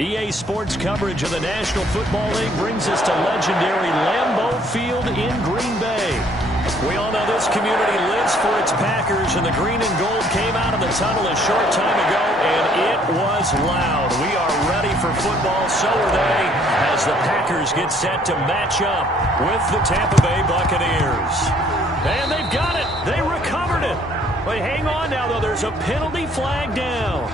EA Sports coverage of the National Football League brings us to legendary Lambeau Field in Green Bay. We all know this community lives for its Packers, and the green and gold came out of the tunnel a short time ago, and it was loud. We are ready for football, so are they, as the Packers get set to match up with the Tampa Bay Buccaneers. And they've got it. They recovered it. But hang on now, though. There's a penalty flag down.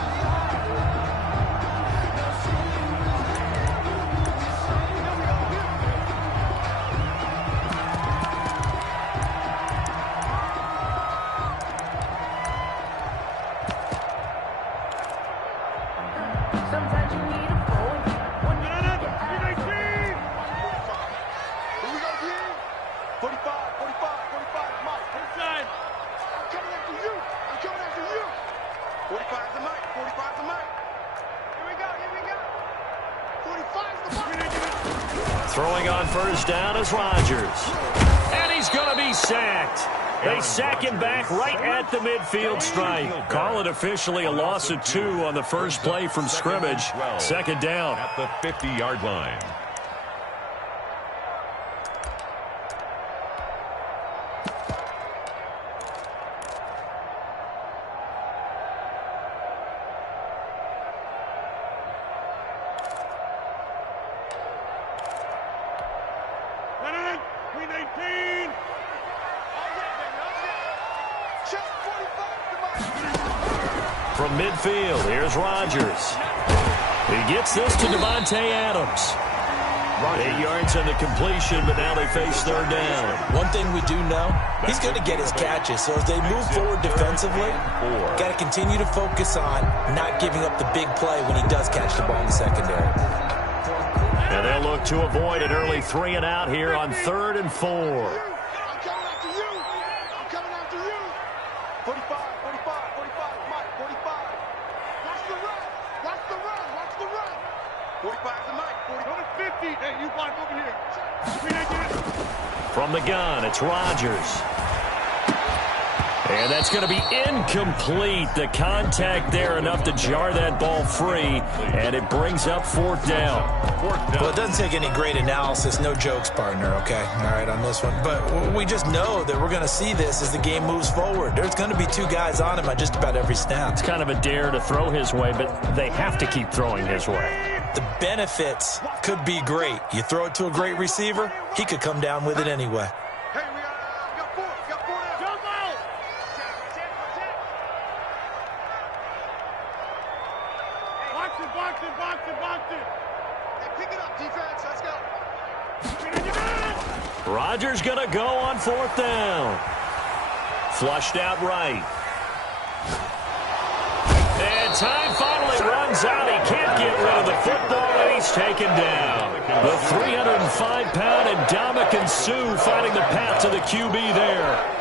Throwing on first down is Rodgers. And he's going to be sacked. They sack him back right at the midfield stripe. Call it officially a loss of 2 on the first play from scrimmage. Second down. At the 50-yard line. From midfield, here's Rodgers. He gets this to Devontae Adams. 8 yards on the completion, but now they face third down. One thing we do know, he's going to get his catches. So as they move forward defensively, got to continue to focus on not giving up the big play when he does catch the ball in the secondary. And they'll look to avoid an early 3 and out here on 3rd and 4. 45 to Mike. 40 to 50. Hey, you block over here. From the gun, it's Rodgers. And that's going to be incomplete. The contact there enough to jar that ball free, and it brings up 4th down. Well, it doesn't take any great analysis. No jokes, partner, okay? All right, on this one. But we just know that we're going to see this as the game moves forward. There's going to be 2 guys on him on just about every snap. It's kind of a dare to throw his way, but they have to keep throwing his way. The benefits could be great. You throw it to a great receiver, he could come down with it anyway. Hey, we got 4. Got 4 now. Jump out. Box it. Hey, pick it up, defense. Let's go. Rodgers going to go on 4th down. Flushed out right. And time finally runs out. He can't get rid of the football, and he's taken down. The 305-pound Ndamukong Suh finding the path to the QB there.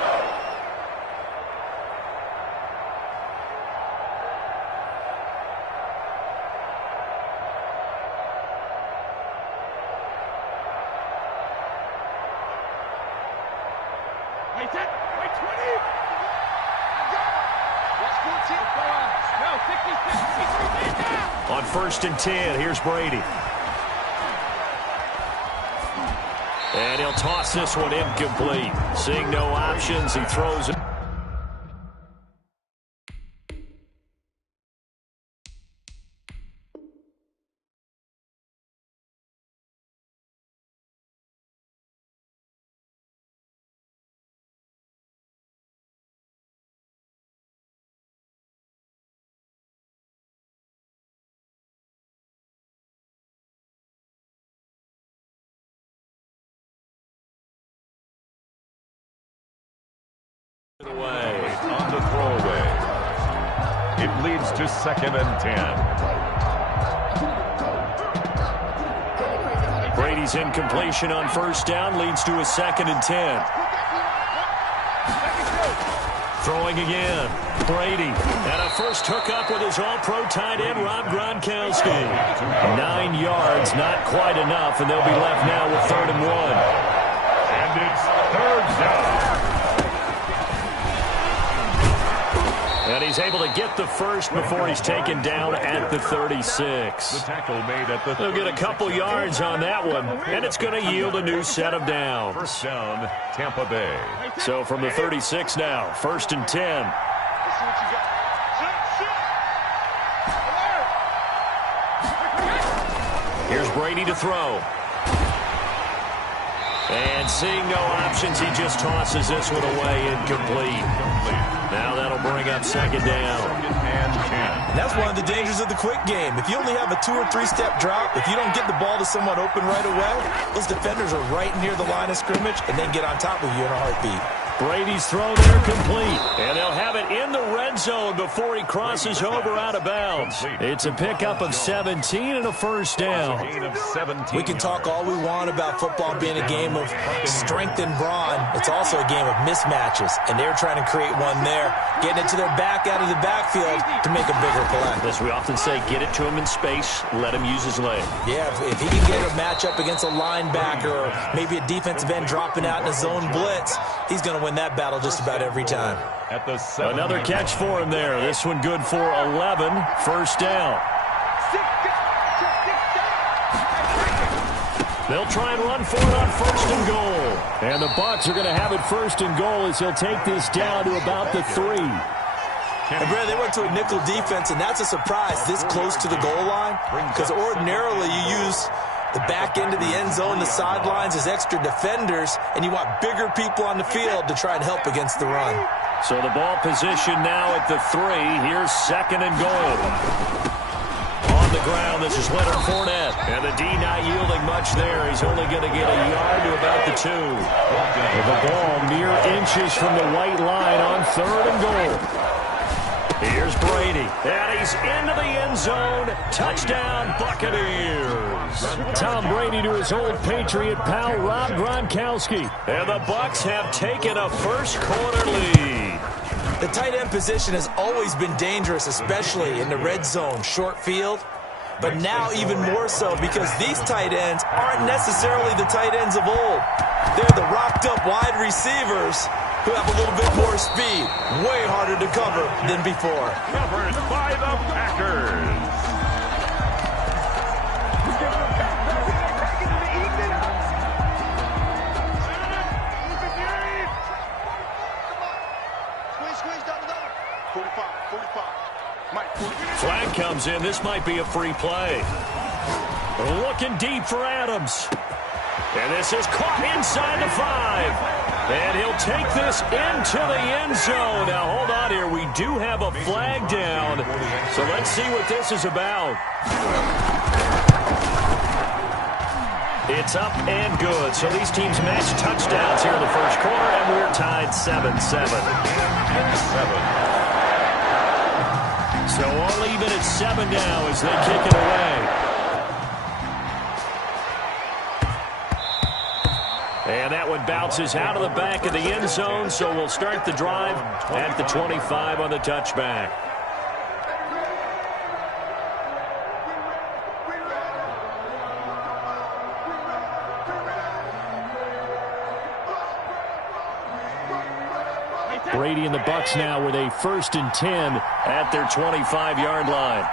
On 1st and 10, here's Brady. And he'll toss this one incomplete. Seeing no options, he throws it. Away on the throwaway. It leads to 2nd and 10. Brady's incompletion on 1st down leads to a 2nd and 10. Throwing again. Brady. And a first hookup with his all-pro tight end, Rob Gronkowski. 9 yards, not quite enough, and they'll be left now with 3rd and 1. And it's 3rd down. And he's able to get the first before he's taken down at the 36. The tackle made at the They'll get a couple yards on that one, and it's going to yield a new set of downs. First down, Tampa Bay. So from the 36 now, 1st and 10. Here's Brady to throw. And seeing no options, he just tosses this one away incomplete. Now that'll bring up 2nd down. And that's one of the dangers of the quick game. If you only have a 2- or 3-step drop, if you don't get the ball to someone open right away, those defenders are right near the line of scrimmage and then get on top of you in a heartbeat. Brady's throw there complete. And they'll have it in the red zone before he crosses over out of bounds. It's a pickup of 17 and a first down. We can talk all we want about football being a game of strength and brawn. It's also a game of mismatches, and they're trying to create one there, getting it to their back out of the backfield to make a bigger play. As we often say, get it to him in space, let him use his leg. Yeah, if he can get a matchup against a linebacker or maybe a defensive end dropping out in a zone blitz, he's going to win that battle just about every time. At the Another catch for him there. This one good for 11. First down. They'll try and run for it on 1st and goal. And the Bucs are going to have it 1st and goal as he'll take this down to about the 3. And Brad, they went to a nickel defense, and that's a surprise this close to the goal line, because ordinarily you use the back end of the end zone, the sidelines as extra defenders, and you want bigger people on the field to try and help against the run. So the ball position now at the 3. Here's 2nd and goal. On the ground, this is Leonard Fournette. And the D not yielding much there. He's only going to get a yard to about the 2. With the ball mere inches from the white line on 3rd and goal. Here's Brady, and he's into the end zone. Touchdown, Buccaneers. Tom Brady to his old Patriot pal, Rob Gronkowski. And the Bucs have taken a first-quarter lead. The tight end position has always been dangerous, especially in the red zone, short field. But now even more so because these tight ends aren't necessarily the tight ends of old. They're the rocked-up wide receivers who have a little bit more speed, way harder to cover than before. Covered by the Packers. Flag comes in. This might be a free play. Looking deep for Adams. And this is caught inside the 5. And he'll take this into the end zone. Now, hold on here. We do have a flag down. So let's see what this is about. It's up and good. So these teams match touchdowns here in the first quarter, and we're tied 7-7. So all even at 7 now as they kick it away. And that one bounces out of the back of the end zone, so we'll start the drive at the 25 on the touchback. Brady and the Bucs now with a 1st and 10 at their 25-yard line.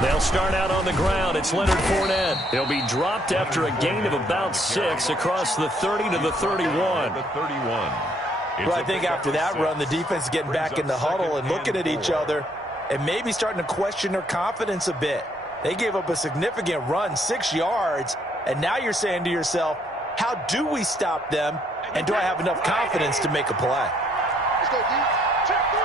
They'll start out on the ground. It's Leonard Fournette. He'll be dropped after a gain of about 6 across the 30 to the 31. Well, I think after that run, the defense is getting back in the huddle and looking at each other and maybe starting to question their confidence a bit. They gave up a significant run, 6 yards, and now you're saying to yourself, how do we stop them, and do I have enough confidence to make a play? Let's go deep. Check three.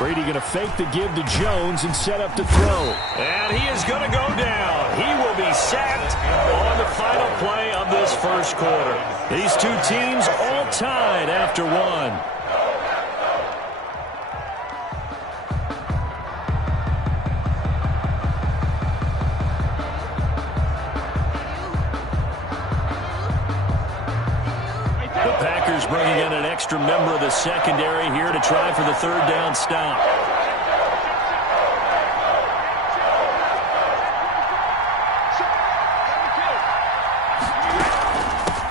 Brady going to fake the give to Jones and set up to throw. And he is going to go down. He will be sacked on the final play of this first quarter. These two teams all tied after 1. Bringing in an extra member of the secondary here to try for the 3rd down stop.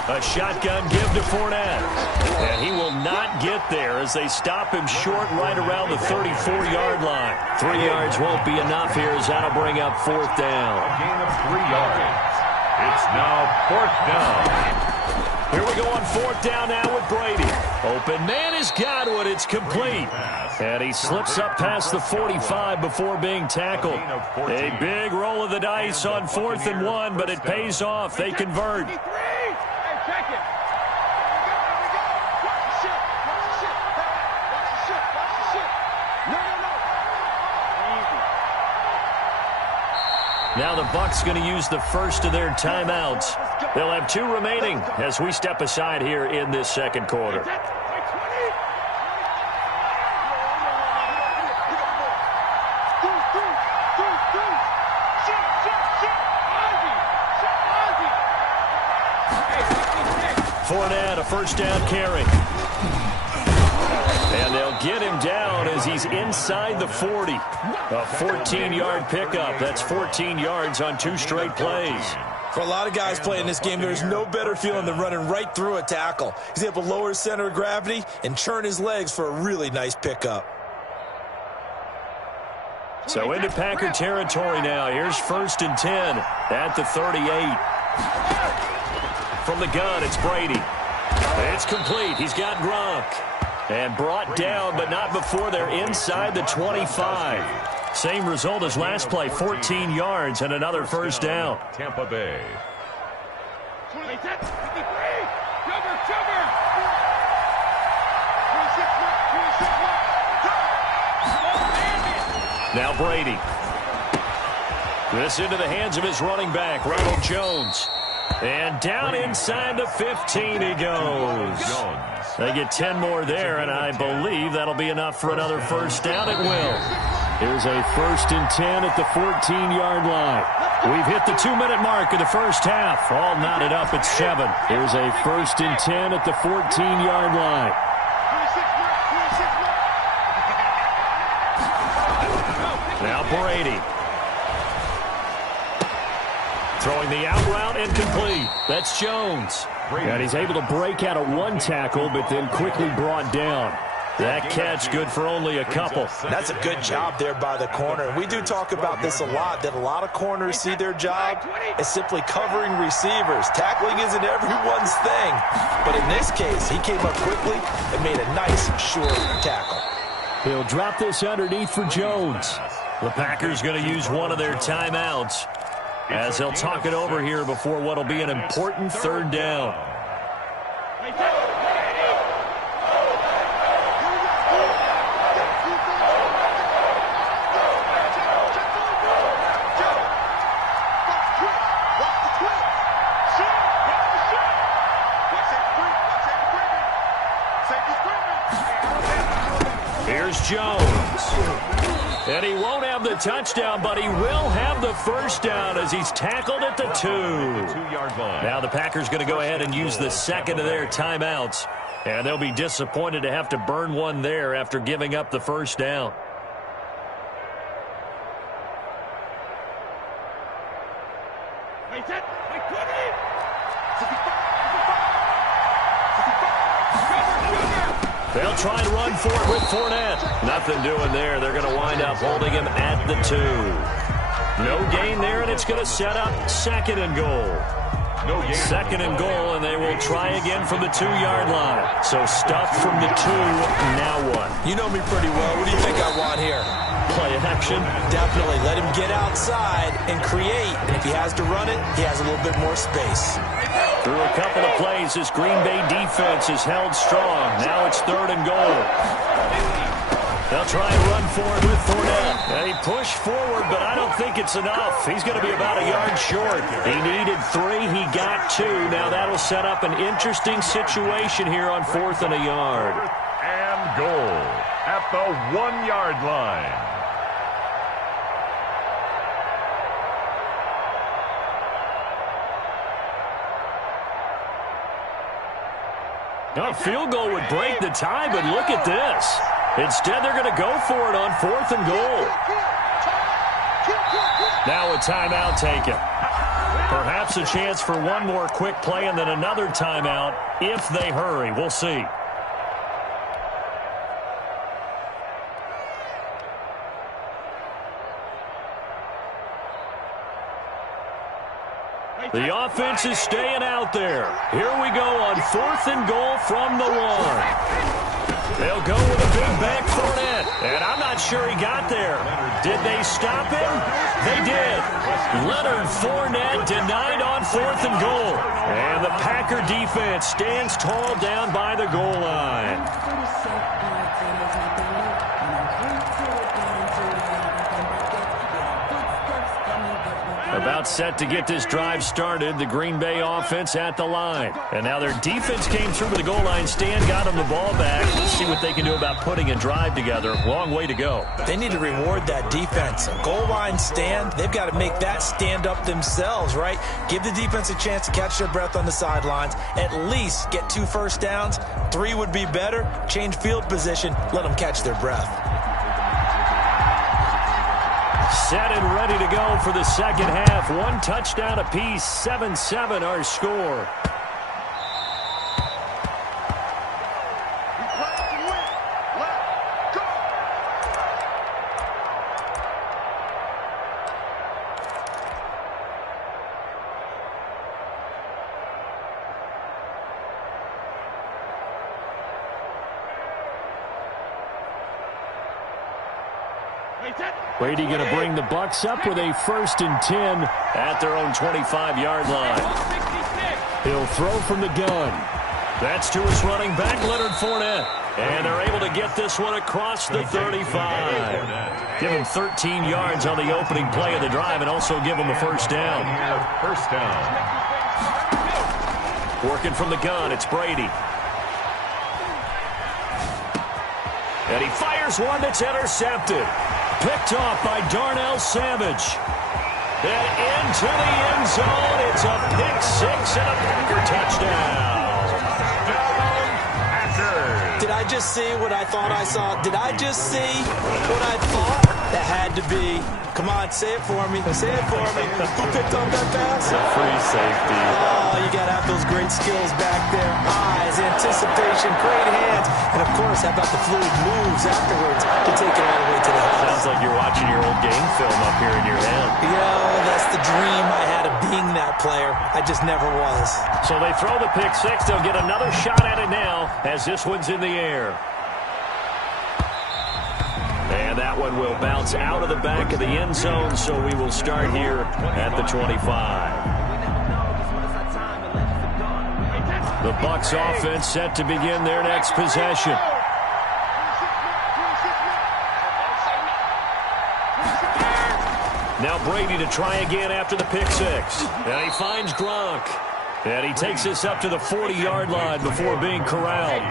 A shotgun give to Fournette. And he will not get there as they stop him short right around the 34-yard line. 3 yards won't be enough here as that'll bring up 4th down. A gain of 3 yards. It's now 4th down. Here we go on 4th down now with Brady. Open man is Godwin. It's complete. And he slips up past the 45 before being tackled. A big roll of the dice on 4th and 1, but it pays off. They convert. Now the Bucs going to use the first of their timeouts. They'll have 2 remaining as we step aside here in this second quarter. Fournette, a first down carry. And they'll get him down as he's inside the 40. A 14-yard pickup. That's 14 yards on 2 straight plays. For a lot of guys playing this game, there's no better feeling than running right through a tackle. He's able to lower his center of gravity and churn his legs for a really nice pickup. So into Packer territory now. Here's 1st and 10 at the 38. From the gun, it's Brady. It's complete. He's got Gronk. And brought down, but not before they're inside the 25. Same result as last play, 14 yards and another first down. Tampa Bay. Now Brady. This into the hands of his running back, Ronald Jones. And down inside the 15 he goes. They get 10 more there, and I believe that'll be enough for another first down. It will. Here's a 1st and 10 at the 14-yard line. We've hit the 2-minute mark of the first half. All knotted up at 7. Here's a 1st and 10 at the 14-yard line. Now Brady. Throwing the out route incomplete. That's Jones. And he's able to break out of 1 tackle, but then quickly brought down. That catch good for only a couple. That's a good job there by the corner. We do talk about this a lot, that a lot of corners see their job as simply covering receivers. Tackling isn't everyone's thing. But in this case, he came up quickly and made a nice, short tackle. He'll drop this underneath for Jones. The Packers going to use one of their timeouts as they'll talk it over here before what will be an important 3rd down. Here's Jones. And he won't have the touchdown, but he will have the first down as he's tackled at the 2. Now the Packers going to go ahead and use the second of their timeouts. And they'll be disappointed to have to burn one there after giving up the first down. They'll try and run for it with Fournette. Nothing doing there. They're going to wind up holding him at the 2. No gain there, and it's going to set up 2nd and goal. 2nd and goal, and they will try again from the 2-yard line. So stuffed from the 2, now what? You know me pretty well. What do you think I want here? Play action? Definitely. Let him get outside and create. And if he has to run it, he has a little bit more space. Through a couple of plays, this Green Bay defense is held strong. Now it's 3rd and goal. They'll try and run for it with Fournette. They push forward, but I don't think it's enough. He's going to be about a yard short. He needed 3. He got 2. Now that'll set up an interesting situation here on 4th and a yard. And goal at the 1-yard line. A field goal would break the tie, but look at this. Instead, they're going to go for it on 4th and goal. Now a timeout taken. Perhaps a chance for one more quick play and then another timeout if they hurry. We'll see. The offense is staying out there. Here we go on 4th and goal from the 1. They'll go with a big back Fournette. And I'm not sure he got there. Did they stop him? They did. Leonard Fournette denied on 4th and goal. And the Packer defense stands tall down by the goal line. About set to get this drive started, the Green Bay offense at the line. And now their defense came through with the goal line stand, got them the ball back. Let's see what they can do about putting a drive together. Long way to go. They need to reward that defense. A goal line stand, they've got to make that stand up themselves, right? Give the defense a chance to catch their breath on the sidelines. At least get 2 first downs. 3 would be better. Change field position. Let them catch their breath. Set and ready to go for the second half. 1 touchdown apiece, 7-7 our score. Brady going to bring the Bucs up with a 1st and 10 at their own 25-yard line. He'll throw from the gun. That's to his running back, Leonard Fournette. And they're able to get this one across the 35. Give him 13 yards on the opening play of the drive and also give him a first down. First down. Working from the gun, it's Brady. And he fires one that's intercepted. Picked off by Darnell Savage. And into the end zone. It's a pick 6 and a Packer touchdown. Did I just see what I thought I saw? Did I just see what I thought? That had to be. Come on, say it for me. Say it for me. Who picked up that pass? A free safety. Oh, you got to have those great skills back there. Eyes, anticipation, great hands. And, of course, how about the fluid moves afterwards to take it all the way to the house? Sounds like you're watching your old game film up here in your head. Yeah, that's the dream I had of being that player. I just never was. So they throw the pick 6. They'll get another shot at it now as this one's in the air. And that one will bounce out of the back of the end zone, so we will start here at the 25. The Bucs offense set to begin their next possession. Now Brady to try again after the pick 6. And he finds Gronk. And he takes this up to the 40-yard line before being corralled.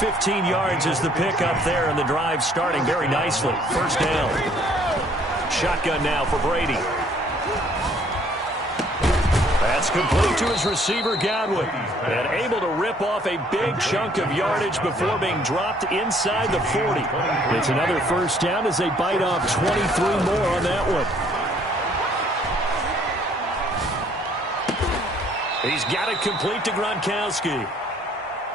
15 yards is the pick up there, and the drive starting very nicely. First down. Shotgun now for Brady. That's complete to his receiver, Godwin. And able to rip off a big chunk of yardage before being dropped inside the 40. It's another first down as they bite off 23 more on that one. He's got it complete to Gronkowski.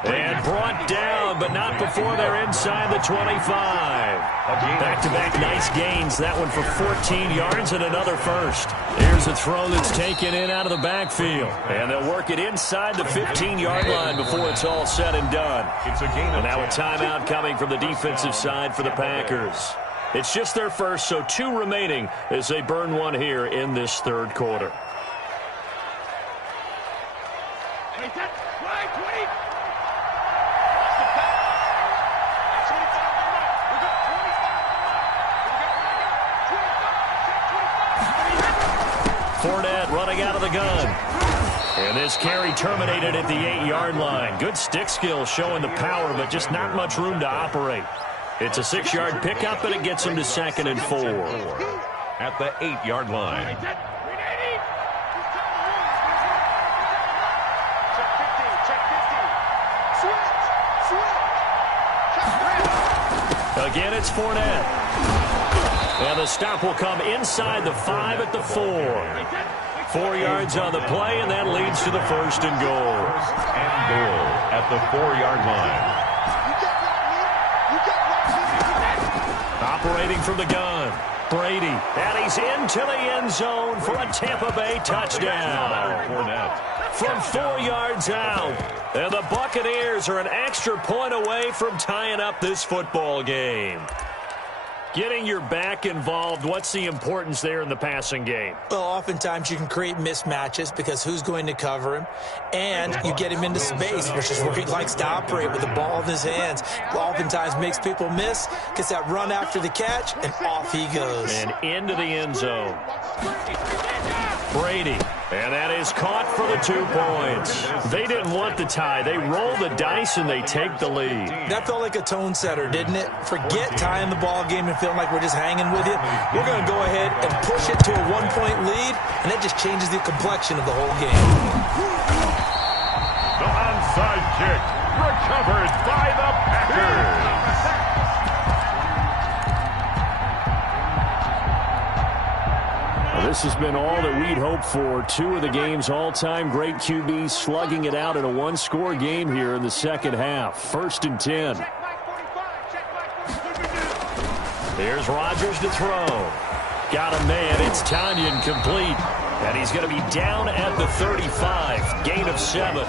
And brought down, but not before they're inside the 25. Back-to-back nice gains. That one for 14 yards and another first. Here's a throw that's taken in out of the backfield. And they'll work it inside the 15-yard line before it's all said and done. And now a timeout coming from the defensive side for the Packers. It's just their first, so 2 remaining as they burn one here in this third quarter. Fournette running out of the gun. And this carry terminated at the 8-yard line. Good stick skill showing the power, but just not much room to operate. It's a 6-yard pickup, and it gets him to 2nd and 4. At the 8-yard line. Again, it's Fournette. And the stop will come inside the 5 at the 4. 4 yards on the play, and that leads to the 1st and goal. And goal at the 4-yard line. Operating from the gun, Brady. And he's into the end zone for a Tampa Bay touchdown. From 4 yards out. And the Buccaneers are an extra point away from tying up this football game. Getting your back involved, what's the importance there in the passing game? Well, oftentimes you can create mismatches because who's going to cover him? And you get him into space, which is where he likes to operate with the ball in his hands. Oftentimes makes people miss, gets that run after the catch, and off he goes. And into the end zone. Brady. And that is caught for the 2 points. They didn't want the tie. They roll the dice and they take the lead. That felt like a tone setter, didn't it? Forget tying the ball game and feeling like we're just hanging with you. We're going to go ahead and push it to a 1-point lead, and that just changes the complexion of the whole game. The onside kick recovered by the Packers. This has been all that we'd hoped for. 2 of the game's all-time great QBs slugging it out in a one-score game here in the second half. 1st and 10. Here's Rodgers to throw. Got a man. It's Tanyan complete. And he's going to be down at the 35. Gain of 7.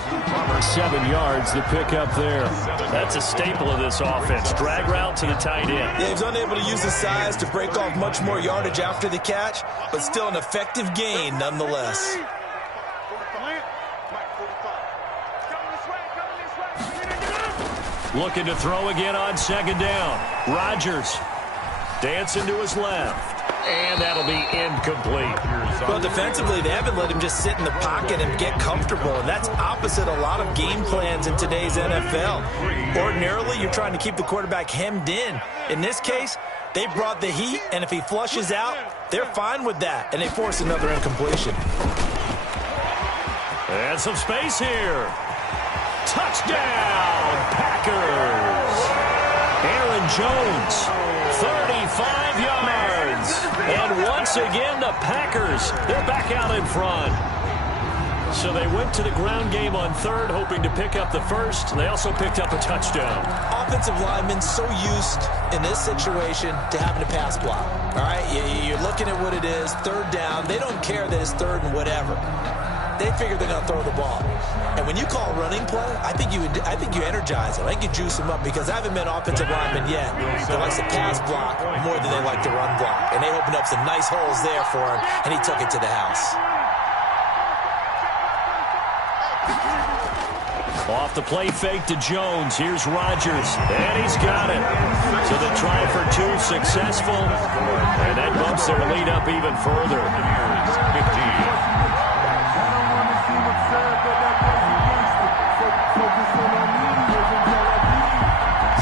7 yards, the pickup there. That's a staple of this offense. Drag route to the tight end. Yeah, he was unable to use his size to break off much more yardage after the catch, but still an effective gain nonetheless. Looking to throw again on 2nd down. Rodgers dancing to his left. And that'll be incomplete. Well, defensively, they haven't let him just sit in the pocket and get comfortable, and that's opposite a lot of game plans in today's NFL. Ordinarily, you're trying to keep the quarterback hemmed in. In this case, they brought the heat, and if he flushes out, they're fine with that, and they force another incompletion. And some space here. Touchdown, Packers. Aaron Jones, 35 yards. And once again, the Packers, they're back out in front. So they went to the ground game on 3rd, hoping to pick up the 1st. They also picked up a touchdown. Offensive linemen so used in this situation to having to pass block. All right, you're looking at what it is, 3rd down. They don't care that it's 3rd and whatever. They figure they're going to throw the ball. And when you call running play, I think you energize them. I think you juice them up because I haven't met offensive linemen yet that likes to pass block more than they like to run block. And they opened up some nice holes there for him, and he took it to the house. Off the play fake to Jones. Here's Rodgers. And he's got it. So the try for 2 successful. And that bumps their lead up even further. 15.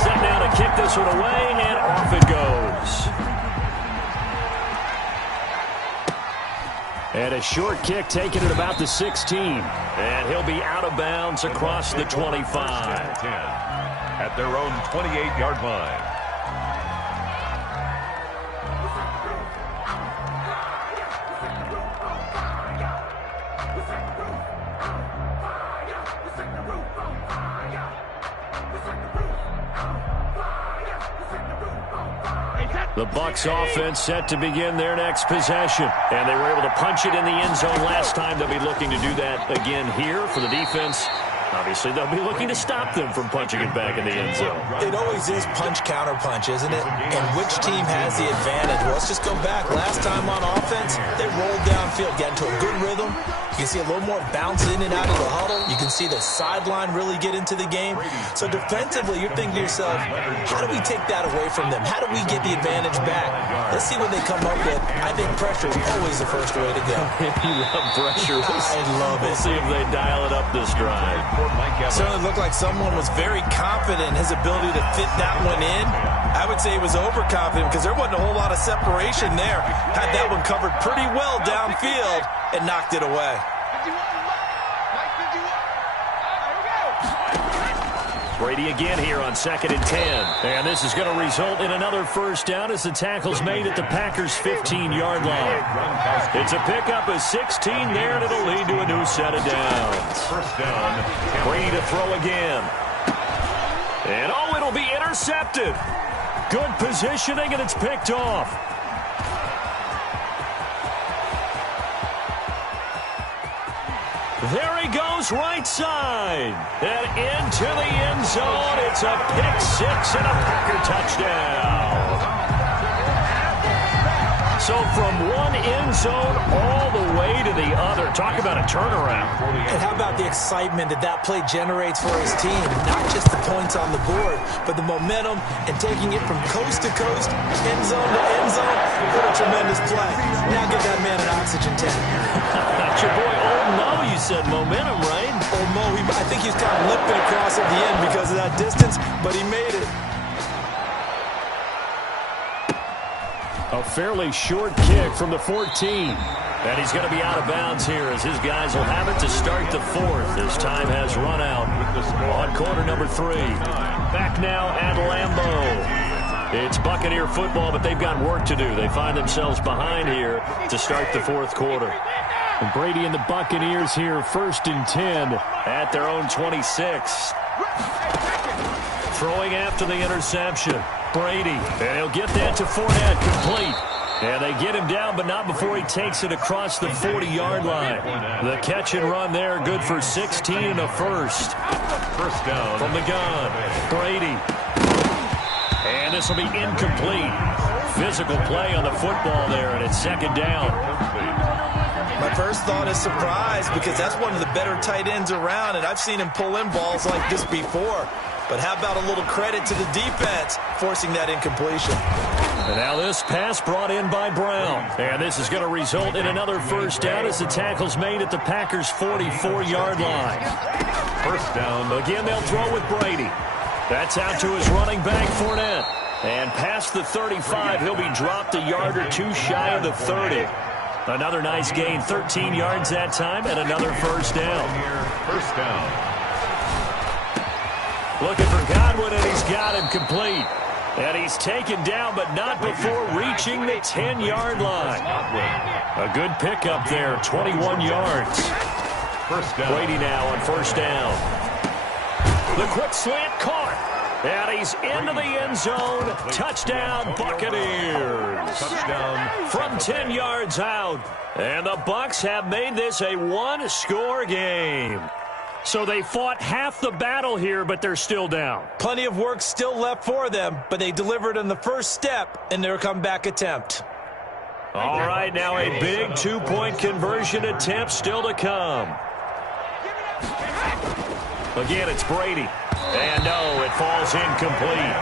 Set now to kick this one away, and off it goes. And a short kick taken at about the 16. And he'll be out of bounds across the 25. 10 at their own 28-yard line. The Bucs offense set to begin their next possession. And they were able to punch it in the end zone last time. They'll be looking to do that again here for the defense. Obviously, they'll be looking to stop them from punching it back in the end zone. It always is punch-counter-punch, isn't it? And which team has the advantage? Well, let's just go back. Last time on offense, they rolled downfield, got into a good rhythm. You can see a little more bounce in and out of the huddle. You can see the sideline really get into the game. So defensively, you're thinking to yourself, how do we take that away from them? How do we get the advantage back? Let's see what they come up with. I think pressure is always the first way to go. You love pressure. I love it. We'll see if they dial it up this drive. Certainly looked like someone was very confident in his ability to fit that one in. I would say he was overconfident because there wasn't a whole lot of separation there. Had that one covered pretty well downfield and knocked it away. Brady again here on 2nd and 10. And this is going to result in another first down as the tackle's made at the Packers' 15-yard line. It's a pickup of 16 there, and it'll lead to a new set of downs. First down. Brady to throw again. And, oh, it'll be intercepted. Good positioning, and it's picked off. There he goes, right side. And into the end zone. It's a pick six and a Packer touchdown. So from one end zone all the way to the other. Talk about a turnaround. And how about the excitement that play generates for his team? Not just the points on the board, but the momentum and taking it from coast to coast, end zone to end zone. What a tremendous play. Now give that man an oxygen tank. That's your boy Old Mo, you said momentum, right? Old Mo, I think he's kind of limping across at the end because of that distance, but he made it. A fairly short kick from the 14. And he's going to be out of bounds here as his guys will have it to start the fourth. As time has run out on quarter number 3. Back now at Lambeau. It's Buccaneer football, but they've got work to do. They find themselves behind here to start the fourth quarter. And Brady and the Buccaneers here, 1st and 10 at their own 26. Throwing after the interception. Brady, and he'll get that to Fournette, complete. And they get him down, but not before he takes it across the 40-yard line. The catch and run there, good for 16 and a first. First down. From the gun, Brady. And this will be incomplete. Physical play on the football there, and it's 2nd down. My first thought is surprise because that's one of the better tight ends around, and I've seen him pull in balls like this before. But how about a little credit to the defense forcing that incompletion? And now this pass brought in by Brown. And this is going to result in another first down as the tackle's made at the Packers' 44-yard line. First down. Again, they'll throw with Brady. That's out to his running back, Fournette. And past the 35, he'll be dropped a yard or two shy of the 30. Another nice gain, 13 yards that time, and another first down. First down. Looking for Godwin, and he's got him complete. And he's taken down, but not before reaching the 10-yard line. A good pickup there, 21 yards. First down. Brady now on first down. The quick slant caught. And he's into the end zone. Touchdown, Buccaneers. Touchdown. From 10 yards out. And the Bucs have made this a one-score game. So they fought half the battle here, but they're still down. Plenty of work still left for them, but they delivered on the first step in their comeback attempt. All right, now a big 2-point conversion attempt still to come. Again, it's Brady. And no, it falls incomplete.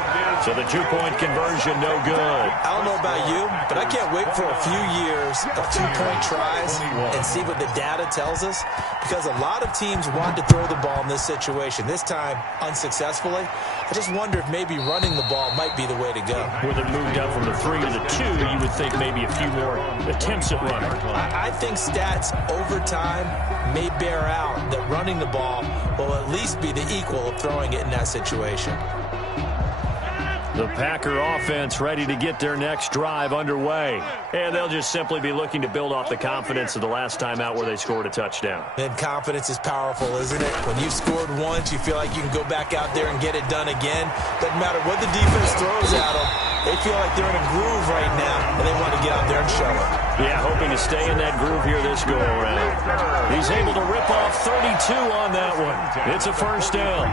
So the 2-point conversion, no good. I don't know about you, but I can't wait for a few years of 2-point tries and see what the data tells us. Because a lot of teams want to throw the ball in this situation. This time, unsuccessfully. I just wonder if maybe running the ball might be the way to go. With it moved up from the 3 to the 2, you would think maybe a few more attempts at running. I think stats over time may bear out that running the ball will at least be the equal of throwing it in that situation. The Packer offense ready to get their next drive underway. And they'll just simply be looking to build off the confidence of the last time out where they scored a touchdown. And confidence is powerful, isn't it? When you've scored once, you feel like you can go back out there and get it done again. Doesn't matter what the defense throws at them. They feel like they're in a groove right now, and they want to get out there and show it. Yeah, hoping to stay in that groove here this go-around. He's able to rip off 32 on that one. It's a first down.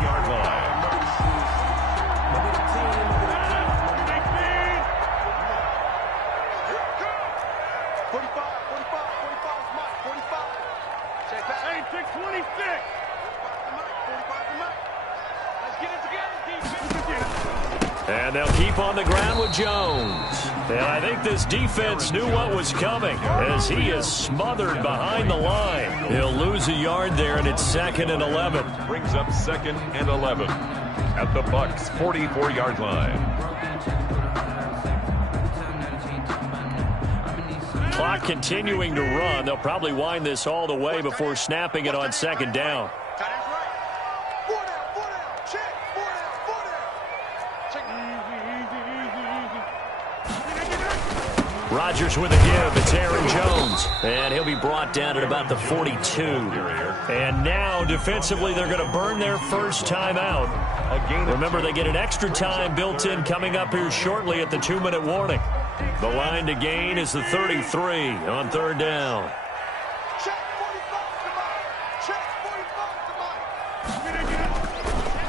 And they'll keep on the ground with Jones. And I think this defense knew what was coming as he is smothered behind the line. He'll lose a yard there, and it's 2nd and 11. Brings up 2nd and 11 at the Bucs' 44-yard line. Clock continuing to run. They'll probably wind this all the way before snapping it on 2nd down. Rodgers with a give. It's Aaron Jones. And he'll be brought down at about the 42. And now, defensively, they're going to burn their first time out. Remember, they get an extra time built in coming up here shortly at the 2-minute warning. The line to gain is the 33 on third down.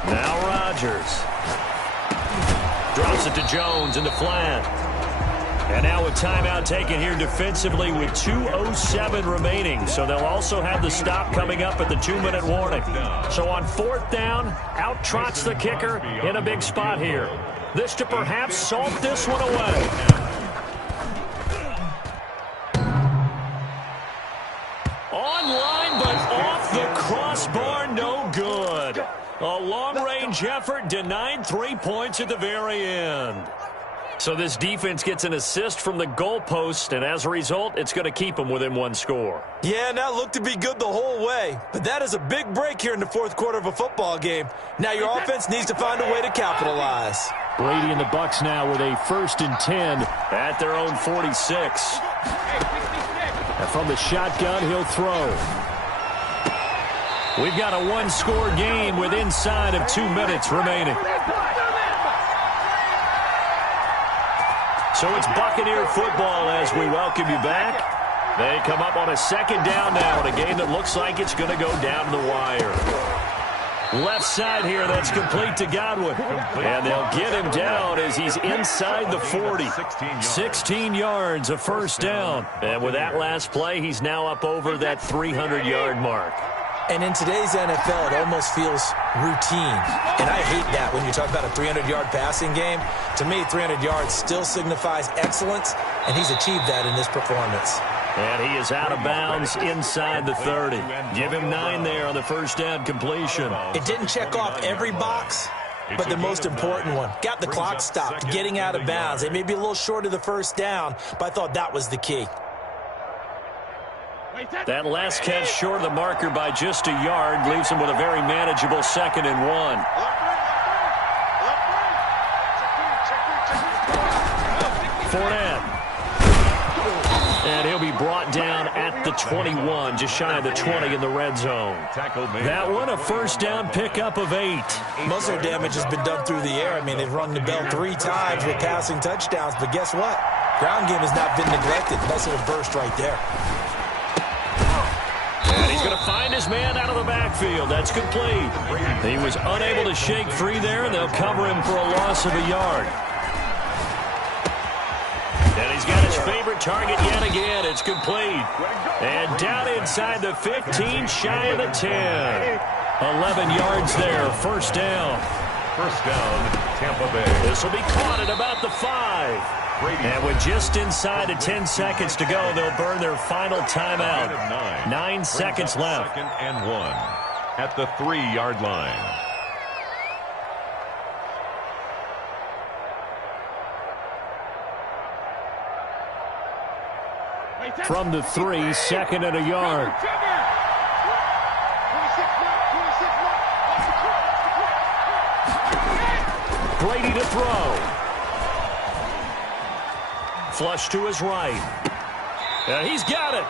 Now Rodgers. Drops it to Jones in the flat. And now a timeout taken here defensively with 2:07 remaining. So they'll also have the stop coming up at the 2-minute warning. So on fourth down, out trots the kicker in a big spot here. This to perhaps salt this one away. Online, but off the crossbar, no good. A long-range effort denied 3 points at the very end. So this defense gets an assist from the goalpost, and as a result, it's going to keep them within one score. Yeah, and that looked to be good the whole way. But that is a big break here in the fourth quarter of a football game. Now your offense needs to find a way to capitalize. Brady and the Bucs now with a 1st and 10 at their own 46. And from the shotgun, he'll throw. We've got a one-score game with inside of 2 minutes remaining. So it's Buccaneer football as we welcome you back. They come up on a 2nd down now in a game that looks like it's going to go down to the wire. Left side here, that's complete to Godwin. And they'll get him down as he's inside the 40. 16 yards, a 1st down. And with that last play, he's now up over that 300-yard mark. And in today's NFL, it almost feels routine. And I hate that when you talk about a 300-yard passing game. To me, 300 yards still signifies excellence, and he's achieved that in this performance. And he is out of bounds inside the 30. Give him 9 there on the 1st down completion. It didn't check off every box, but the most important one. Got the clock stopped, getting out of bounds. They may be a little short of the 1st down, but I thought that was the key. That last catch short of the marker by just a yard leaves him with a very manageable 2nd and 1. Fournette. And he'll be brought down at the 21, just shy of the 20 in the red zone. That one, a 1st down pickup of 8. Most of their damage has been done through the air. I mean, they've rung the bell 3 times with passing touchdowns, but guess what? Ground game has not been neglected. Nice little burst right there. And he's going to find his man out of the backfield. That's complete. He was unable to shake free there, and they'll cover him for a loss of a yard. And he's got his favorite target yet again. It's complete. And down inside the 15, shy of the 10. 11 yards there, 1st down. 1st down, Tampa Bay. This will be caught at about the 5. And with just inside of 10 seconds to go, they'll burn their final timeout. 9 seconds left. 2nd and 1 at the 3-yard line. From the 3, 2nd and a yard. Brady to throw. Flush to his right. And he's got it.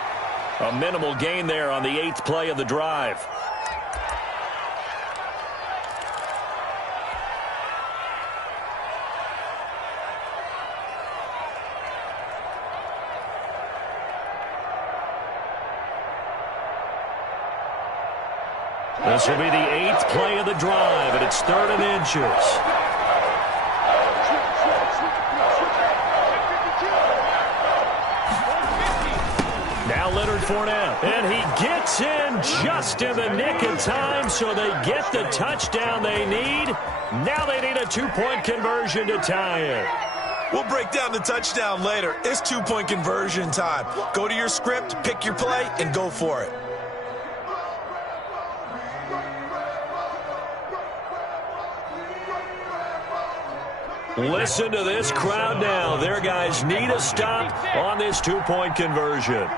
A minimal gain there on the 8th play of the drive. This will be the 8th play of the drive, and it's 3rd and inches. Fournette, and he gets in just in the nick of time, so they get the touchdown they need. Now they need a 2-point conversion to tie it. We'll break down the touchdown later. It's 2-point conversion time. Go to your script, pick your play, and go for it. Listen to this crowd now. Their guys need a stop on this 2-point conversion.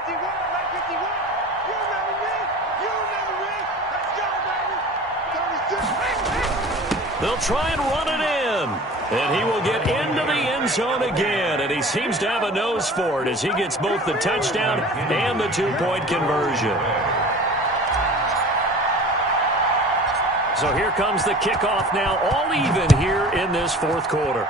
They'll try and run it in. And he will get into the end zone again, and he seems to have a nose for it as he gets both the touchdown and the two-point conversion. So here comes the kickoff now, all even here in this fourth quarter.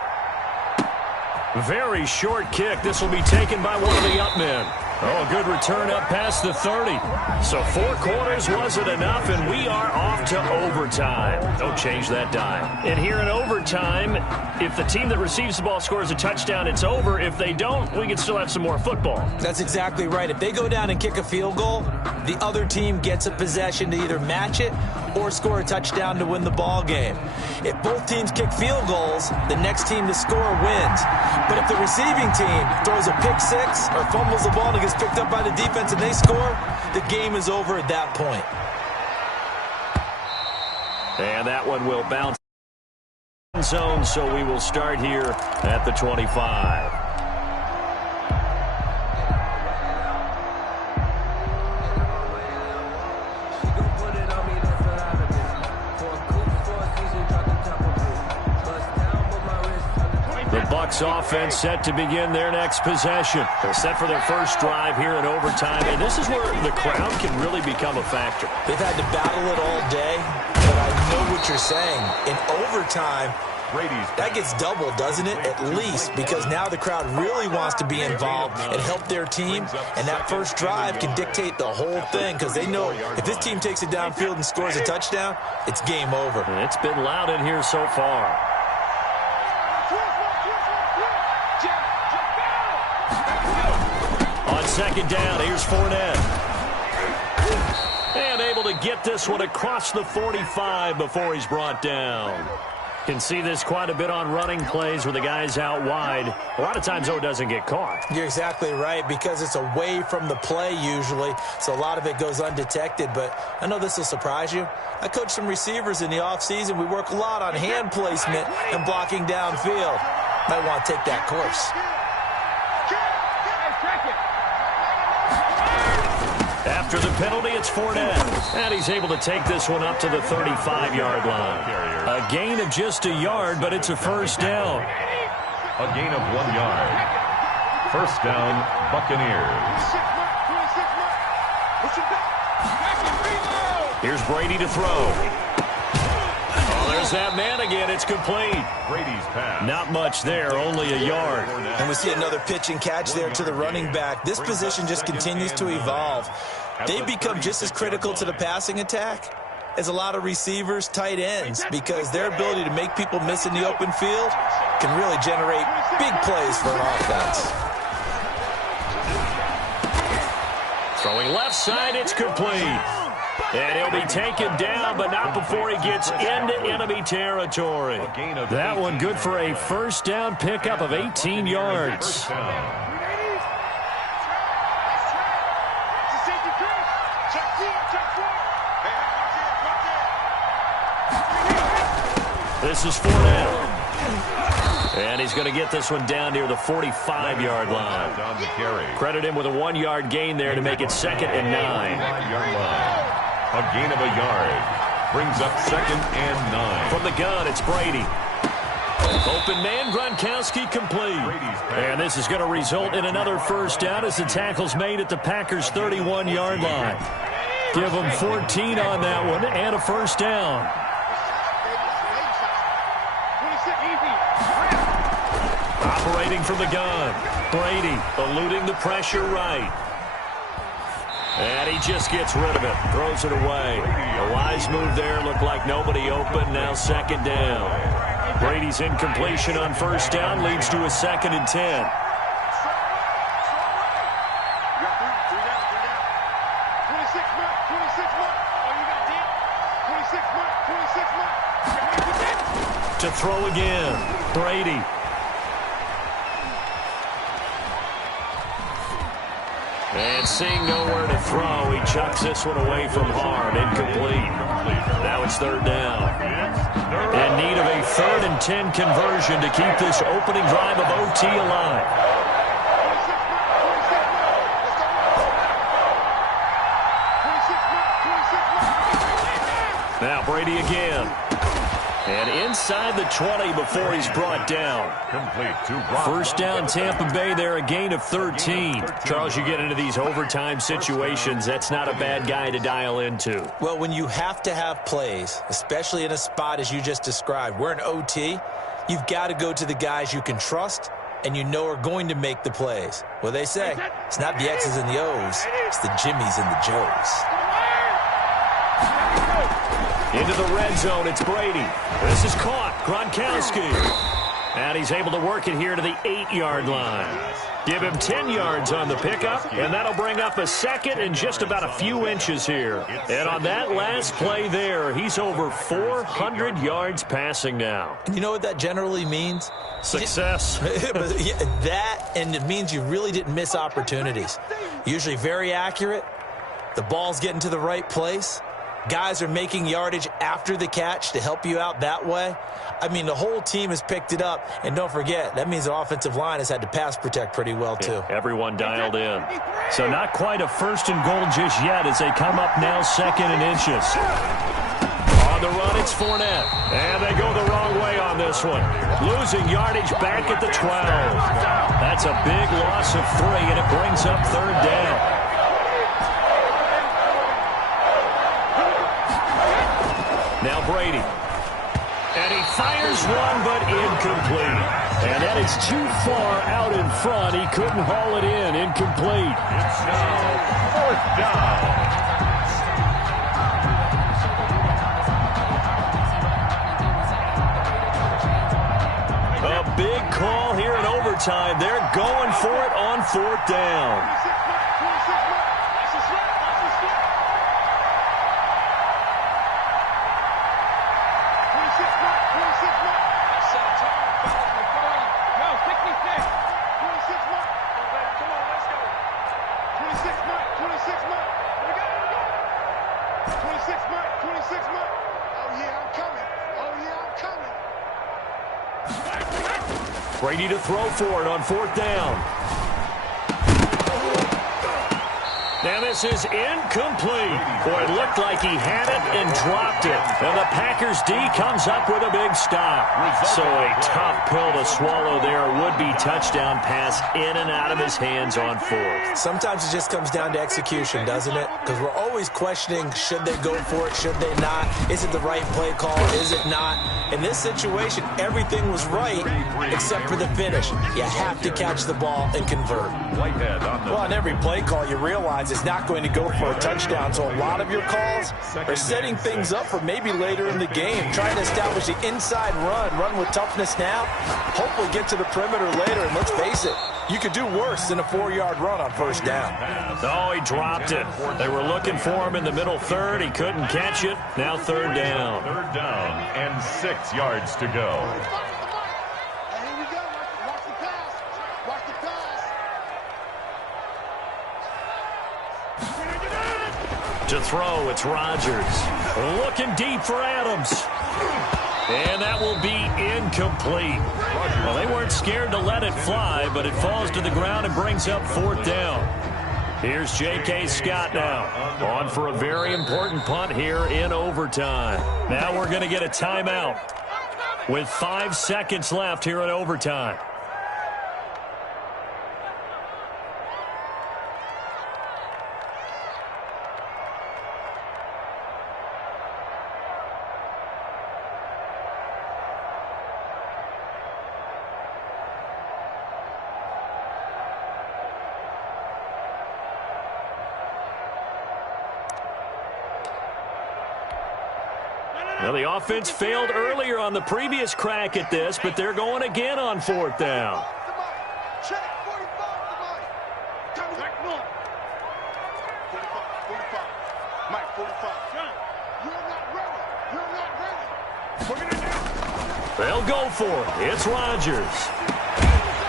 Very short kick. This will be taken by one of the up men. Oh, good return up past the 30. So 4 quarters wasn't enough, and we are off to overtime. Don't change that dime. And here in overtime, if the team that receives the ball scores a touchdown, it's over. If they don't, we can still have some more football. That's exactly right. If they go down and kick a field goal, the other team gets a possession to either match it or score a touchdown to win the ball game. If both teams kick field goals, the next team to score wins. But if the receiving team throws a pick six or fumbles the ball and gets picked up by the defense and they score, the game is over at that point. And that one will bounce zone, so we will start here at the 25. The Bucs offense set to begin their next possession. They're set for their first drive here in overtime, and this is where the crowd can really become a factor. They've had to battle it all day, but I know what you're saying. In overtime, that gets doubled, doesn't it? At least, because now the crowd really wants to be involved and help their team, and that first drive can dictate the whole thing because they know if this team takes it downfield and scores a touchdown, it's game over. And it's been loud in here so far. On second down, here's Fournette. And able to get this one across the 45 before he's brought down. Can see this quite a bit on running plays where the guy's out wide. A lot of times, though, it doesn't get caught. You're exactly right, because it's away from the play usually, so a lot of it goes undetected. But I know this will surprise you. I coach some receivers in the offseason. We work a lot on hand placement and blocking downfield. Might want to take that course. After the penalty, it's Fournette. And he's able to take this one up to the 35-yard line. A gain of just a yard, but it's a first down. A gain of 1 yard. First down, Buccaneers. Here's Brady to throw. Oh, there's that man again. It's complete. Brady's pass. Not much there, only a yard. And we see another pitch and catch there to the running back. This position just continues to evolve. They become just as critical to the passing attack as a lot of receivers, tight ends, because their ability to make people miss in the open field can really generate big plays for an offense. Throwing left side, it's complete. And he'll be taken down, but not before he gets into enemy territory. That one good for a first down pickup of 18 yards. This is Fournette. And he's going to get this one down near the 45-yard line. Credit him with a 1-yard gain there to make it 2nd and 9. A gain of a yard. Brings up 2nd and 9. From the gun, it's Brady. Open man, Gronkowski complete. And this is going to result in another first down as the tackle's made at the Packers' 31-yard line. Give them 14 on that one and a first down. Operating from the gun. Brady eluding the pressure right. And he just gets rid of it. Throws it away. A wise move there. Looked like nobody open. Now 2nd down. Brady's incompletion on first down leads to a 2nd and 10. To throw again. Brady. And seeing nowhere to throw, he chucks this one away from harm. Incomplete. Now it's 3rd down. In need of a 3rd and 10 conversion to keep this opening drive of OT alive. Now Brady again. And inside the 20 before he's brought down. Complete to Rob. First down, Tampa Bay there, a gain of 13. Charles, you get into these overtime situations, that's not a bad guy to dial into. Well, when you have to have plays, especially in a spot as you just described, we're in OT, you've got to go to the guys you can trust and you know are going to make the plays. Well, they say it's not the X's and the O's, it's the Jimmies and the Joes. Into the red zone, it's Brady. This is caught, Gronkowski. And he's able to work it here to the 8-yard line. Give him 10 yards on the pickup, and that'll bring up a second and just about a few inches here. And on that last play there, he's over 400 yards passing now. You know what that generally means? Success. That, and it means you really didn't miss opportunities. Usually very accurate. The ball's getting to the right place. Guys are making yardage after the catch to help you out that way. I mean, the whole team has picked it up. And don't forget, that means the offensive line has had to pass protect pretty well, too. Yeah, everyone dialed in. So not quite a first and goal just yet as they come up now second and inches. On the run, it's Fournette. And they go the wrong way on this one. Losing yardage back at the 12. That's a big loss of 3, and it brings up third down. Now Brady. And he fires one, but incomplete. And that is too far out in front. He couldn't haul it in. Incomplete. It's now fourth down. A big call here in overtime. They're going for it on fourth down. Brady to throw for it on fourth down. And this is incomplete. Boy, it looked like he had it and dropped it. And the Packers D comes up with a big stop. So a tough pill to swallow there. Would-be touchdown pass in and out of his hands on fourth. Sometimes it just comes down to execution, doesn't it? Because we're always questioning, should they go for it, should they not? Is it the right play call, is it not? In this situation, everything was right except for the finish. You have to catch the ball and convert. Well, on every play call, you realize it's not going to go for a touchdown. So a lot of your calls are setting things up for maybe later in the game, trying to establish the inside run with toughness now, hopefully get to the perimeter later. And let's face it, you could do worse than a 4-yard run on first down. Oh, he dropped it. They were looking for him in the middle third. He couldn't catch it. Now third down. Third down and 6 yards to go. To throw, it's Rodgers. Looking deep for Adams. And that will be incomplete. Well, they weren't scared to let it fly, but it falls to the ground and brings up fourth down. Here's J.K. Scott now, on for a very important punt here in overtime. Now we're going to get a timeout with 5 seconds left here in overtime. Well, the offense failed earlier on the previous crack at this, but they're going again on fourth down. They'll go for it. It's Rodgers.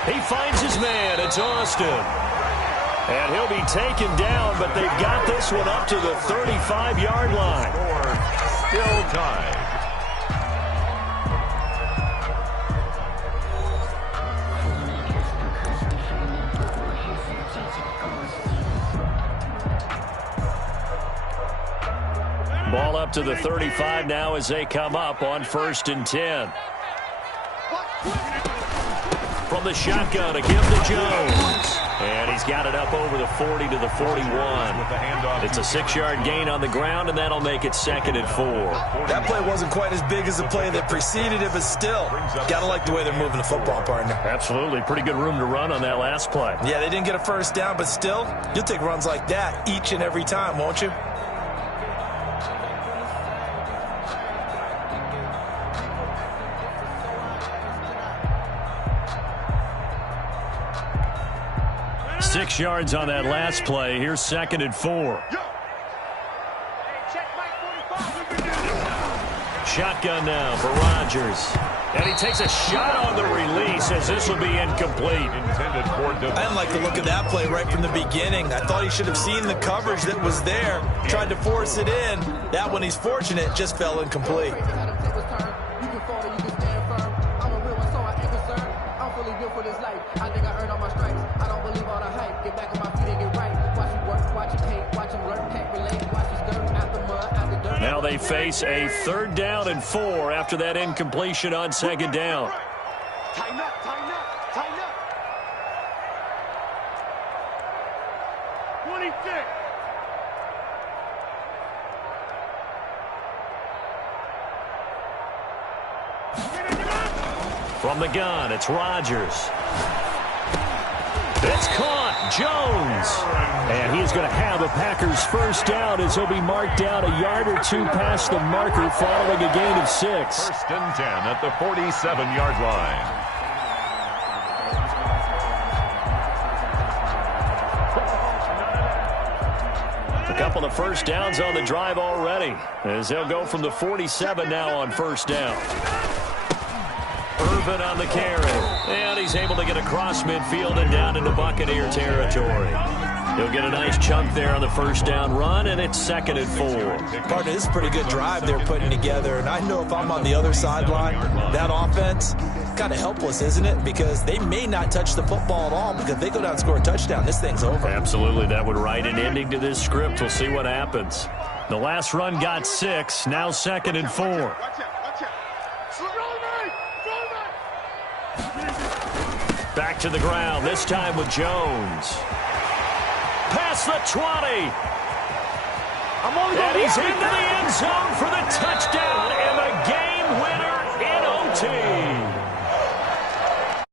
He finds his man. It's Austin. And he'll be taken down, but they've got this one up to the 35-yard line. Still tied. Ball up to the 35 now as they come up on 1st and 10. From the shotgun, a give to Jones. And he's got it up over the 40 to the 41. It's a 6-yard gain on the ground, and that'll make it 2nd and 4. That play wasn't quite as big as the play that preceded it, but still, got to like the way they're moving the football, partner. Absolutely. Pretty good room to run on that last play. Yeah, they didn't get a first down, but still, you'll take runs like that each and every time, won't you? Six yards on that last play. Here's 2nd and 4. Shotgun now for Rodgers. And he takes a shot on the release as this will be incomplete. I didn't like the look of that play right from the beginning. I thought he should have seen the coverage that was there, tried to force it in. That one, he's fortunate, just fell incomplete. Now they face a 3rd down and 4 after that incompletion on 2nd down. Tighten up, tighten up, tighten up. 26. From the gun, it's Rodgers. It's caught. Jones. And he's going to have a Packers 1st down as he'll be marked down a yard or 2 past the marker following a gain of 6. 1st and 10 at the 47-yard line. A couple of 1st downs on the drive already as they'll go from the 47 now on 1st down. Irvin on the carry. And he's able to get across midfield and down into Buccaneer territory. He'll get a nice chunk there on the 1st down run, and it's 2nd and 4. Partner, this is a pretty good drive they're putting together. And I know if I'm on the other sideline, that offense, kind of helpless, isn't it? Because they may not touch the football at all, because if they go down and score a touchdown, this thing's over. Absolutely. That would write an ending to this script. We'll see what happens. The last run got 6. Now 2nd and 4. Watch out, watch out. Back to the ground, this time with Jones. Past the 20. And he's into the end zone for the touchdown, and